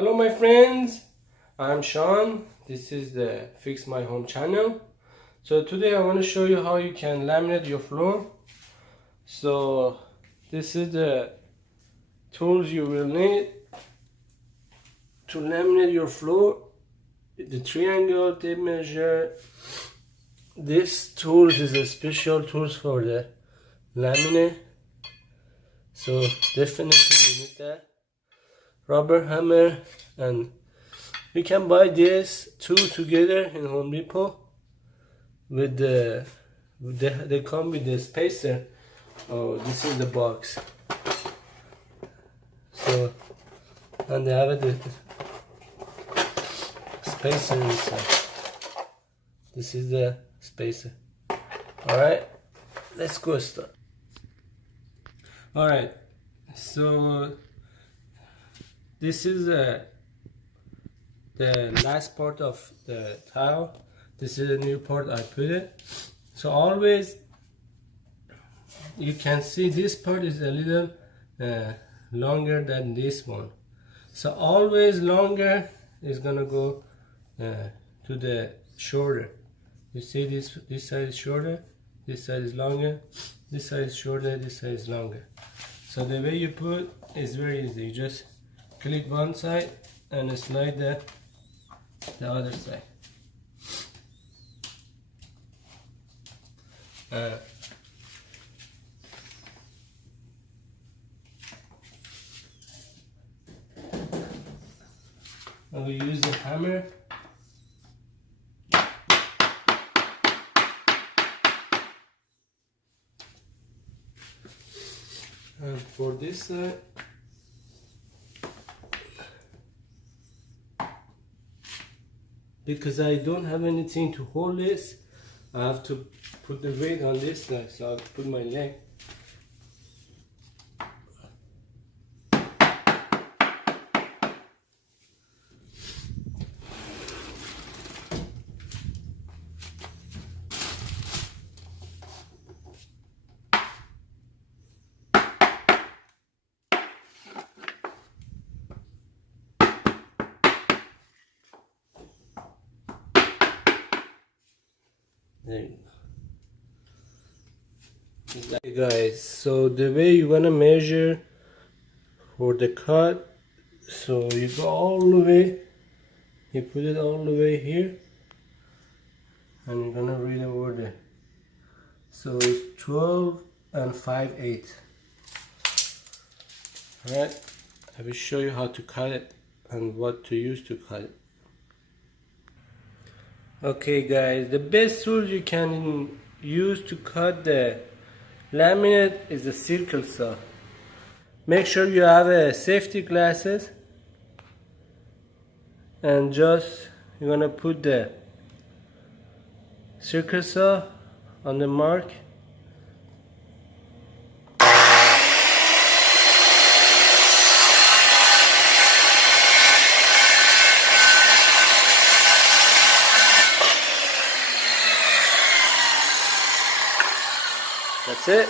Hello my friends, I'm Sean. This is the Fix My Home channel. So today I want to show you how you can laminate your floor. So this is the tools you will need to laminate your floor. The triangle tape measure. This tool is a special tools for the laminate. So definitely you need that. Rubber hammer, and you can buy this two together in Home Depot with they come with the spacer. Oh, this is the box. So, and they have the spacer inside. This is the spacer. Alright, let's go start. Alright, so this is the last part of the tile. This is a new part I put it. So always you can see this part is a little longer than this one. So always longer is gonna go to the shorter. You see this side is shorter, this side is longer, this side is shorter, this side is longer. So the way you put is very easy. You just click one side and slide the other side. And we use the hammer. And for this side, because I don't have anything to hold this, I have to put the weight on this side, so I'll put my leg. There you go. Okay guys, so the way you're gonna measure for the cut, so you go all the way, you put it all the way here, and you're gonna read over there. So it's 12 and 5/8. Alright, I will show you how to cut it and what to use to cut it. Okay guys, the best tool you can use to cut the laminate is the circle saw. Make sure you have a safety glasses, and just you're gonna put the circle saw on the mark. That's it.